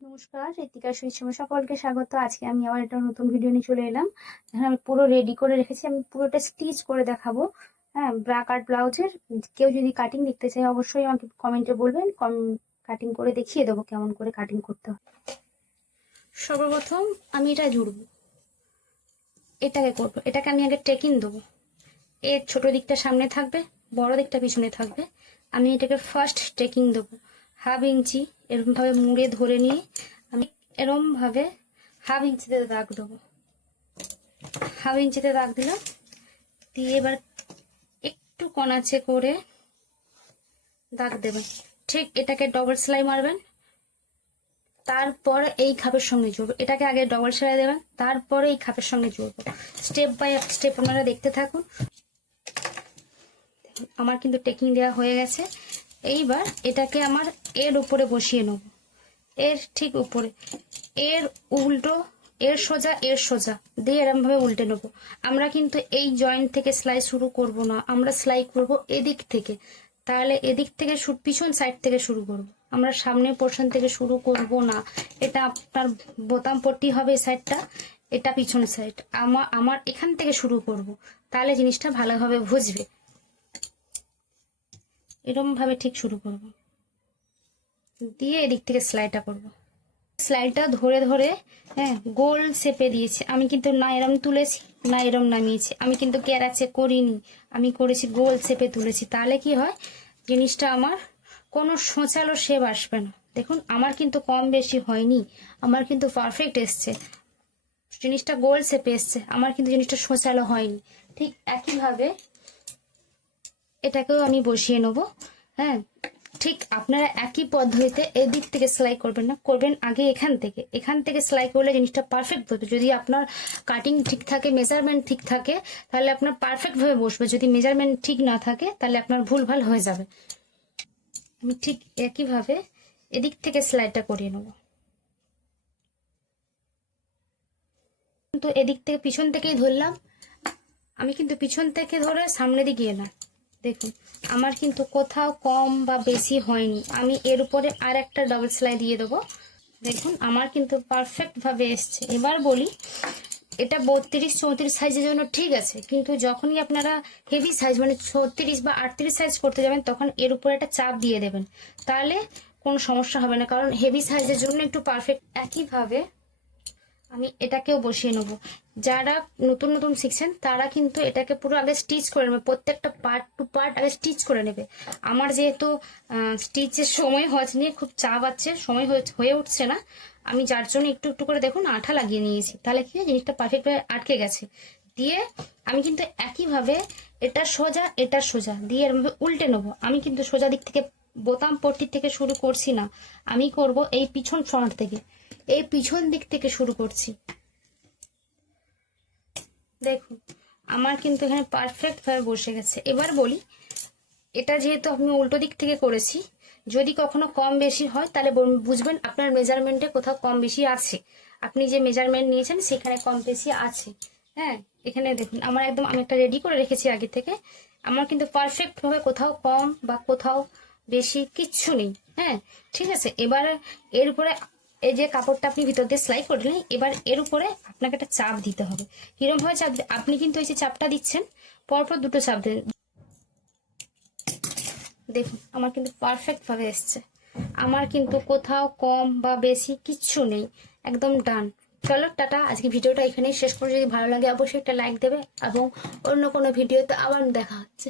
নমস্কার, ঋতিকার সুইসমে সকলকে স্বাগত। আজকে আমি আবার একটা নতুন ভিডিও নিয়ে চলে এলাম। এখানে আমি পুরো রেডি করে রেখেছি, আমি পুরোটা স্টিচ করে দেখাবো। হ্যাঁ, ব্রা কাট ব্লাউজের কেউ যদি কাটিং দেখতে চায় অবশ্যই আমাকে কমেন্টে বলবেন, কাটিং করে দেখিয়ে দেবো কেমন করে কাটিং করতে হয়। সর্বপ্রথম আমি এটা জুড়বো, এটাকে করবো, এটাকে আমি আগে টেকিং দেবো। এর ছোট দিকটা সামনে থাকবে, বড় দিকটা পিছনে থাকবে। আমি এটাকে ফার্স্ট টেকিং দেবো 1/2 ইঞ্চি, এরকম ভাবে মুড়ে ধরে নিয়ে আমি এরকম ভাবে 1/2 ইঞ্চিতে দাগ দেবো। 1/2 ইঞ্চিতে দাগ দিলাম, দিয়ে এবার একটু কনাচে করে দাগ দেবেন। ঠিক এটাকে ডবল সেলাই মারবেন, তারপরে এই খাপের সঙ্গে জুড়বো। এটাকে আগে ডবল সেলাই দেবেন, তারপরে এই খাপের সঙ্গে জুড়বো। স্টেপ বাই স্টেপ আপনারা দেখতে থাকুন। আমার কিন্তু টেকিং দেওয়া হয়ে গেছে। এইবার এটাকে আমার এর উপরে বসিয়ে নেব, এর ঠিক উপরে, এর উল্টো, এর সোজা, এর সোজা দিয়ে এরকম ভাবে উল্টে নেবো। আমরা কিন্তু এই জয়েন্ট থেকে সেলাই শুরু করব না, আমরা সেলাই করব এদিক থেকে। তাহলে এদিক থেকে পিছন সাইড থেকে শুরু করব, আমরা সামনের পোর্শন থেকে শুরু করব না। এটা আপনার বোতাম পট্টি হবে এই সাইডটা, এটা পিছন সাইড। আমার এখান থেকে শুরু করব, তাহলে জিনিসটা ভালোভাবে বুঝবে। এরকম ভাবে ঠিক শুরু করব, দিয়ে এদিক থেকে সেলাইটা করব। সেলাইটা ধরে ধরে হ্যাঁ গোল শেপে দিয়েছি আমি, কিন্তু না এরম তুলেছি না এরম নামিয়েছি, আমি কিন্তু ক্যারাচে করিনি, আমি করেছি গোল শেপে তুলেছি। তাহলে কি হয়, জিনিসটা আমার কোনো সোঁচালো শেপ আসবে না। দেখুন আমার কিন্তু কম বেশি হয়নি, আমার কিন্তু পারফেক্ট এসছে, জিনিসটা গোল শেপে এসছে, আমার কিন্তু জিনিসটা সোঁচালো হয়নি। ঠিক একইভাবে এটাকেও আমি বসিয়ে নেবো। হ্যাঁ, ঠিক আপনারা একই পদ্ধতিতে এদিক থেকে সেলাই করবেন না, করবেন আগে এখান থেকে সেলাই করলে জিনিসটা পারফেক্ট বসবে। যদি আপনার কাটিং ঠিক থাকে, মেজারমেন্ট ঠিক থাকে, তাহলে আপনার পারফেক্ট ভাবে বসবে। যদি মেজারমেন্ট ঠিক না থাকে তাহলে আপনার ভুলভাল হয়ে যাবে। আমি ঠিক একইভাবে এদিক থেকে সেলাইটা করিয়ে নেব, কিন্তু এদিক থেকে পিছন থেকেই ধরলাম। আমি কিন্তু পিছন থেকে ধরে সামনে দিকে গিয়ে না, দেখুন আমার কিন্তু কোথাও কম বা বেশি হয়নি। আমি এর উপরে আর একটা ডাবল সেলাই দিয়ে দেবো। দেখুন আমার কিন্তু পারফেক্ট ভাবে এসছে। এবার বলি, এটা 32-34 সাইজের জন্য ঠিক আছে, কিন্তু যখনই আপনারা হেভি সাইজ মানে 36 বা 38 সাইজ করতে যাবেন, তখন এর উপরে একটা চাপ দিয়ে দেবেন, তাহলে কোনো সমস্যা হবে না। কারণ হেভি সাইজের জন্য একটু পারফেক্ট। একইভাবে আমি এটাকেও বসিয়ে নেবো। যারা নতুন নতুন শিখছেন তারা কিন্তু এটাকে পুরো আগে স্টিচ করে নেবে, প্রত্যেকটা পার্ট টু পার্ট আগে স্টিচ করে নেবে। আমার যেহেতু স্টিচের সময় হচ্ছে নিয়ে খুব চাপ আছে, সময় হয়ে উঠছে না, আমি যার জন্য একটু একটু করে দেখুন আঠা লাগিয়ে নিয়েছি। তাহলে কি জিনিসটা পারফেক্ট ভাবে আটকে গেছে। দিয়ে আমি কিন্তু একইভাবে এটা সোজা দিয়ে এরভাবে উল্টে নেবো। আমি কিন্তু সোজা দিক থেকে বোতাম পট্টি থেকে শুরু করছি না, আমি করব এই পিছন ফ্রন্ট থেকে, এই পিছন দিক থেকে শুরু করছি। দেখুন আমার কিন্তু এখানে পারফেক্ট ভাবে বসে গেছে। এবার বলি, এটা যেহেতু আমি উল্টো দিক থেকে করেছি, যদি কখনো কম বেশি হয় তাহলে বুঝবেন আপনার মেজারমেন্টে কোথাও কম বেশি আছে। আপনি যে মেজারমেন্ট নিয়েছেন সেখানে কম বেশি আছে। হ্যাঁ, এখানে দেখুন আমার একদম, আমি একটা রেডি করে রেখেছি আগে থেকে, আমার কিন্তু পারফেক্ট ভাবে কোথাও কম বা কোথাও বেশি কিচ্ছু নেই। হ্যাঁ, ঠিক আছে। এবার এর উপরে এই যে কাপড়টা আপনি ভিতর দিয়ে সেলাই করলেন, এবার এর উপরে আপনাকে একটা চাপ দিতে হবে। কিরকম ভাবে চাপ, আপনি কিন্তু এই যে চাপটা দিচ্ছেন পরপর দুটো চাপ দেন। দেখুন আমার কিন্তু পারফেক্ট ভাবে এসছে, আমার কিন্তু কোথাও কম বা বেশি কিচ্ছু নেই, একদম ডান। চলো টাটা, আজকে ভিডিওটা এখানেই শেষ করে, যদি ভালো লাগে অবশ্যই একটা লাইক দেবে এবং অন্য কোনো ভিডিওতে আবার দেখা হচ্ছে।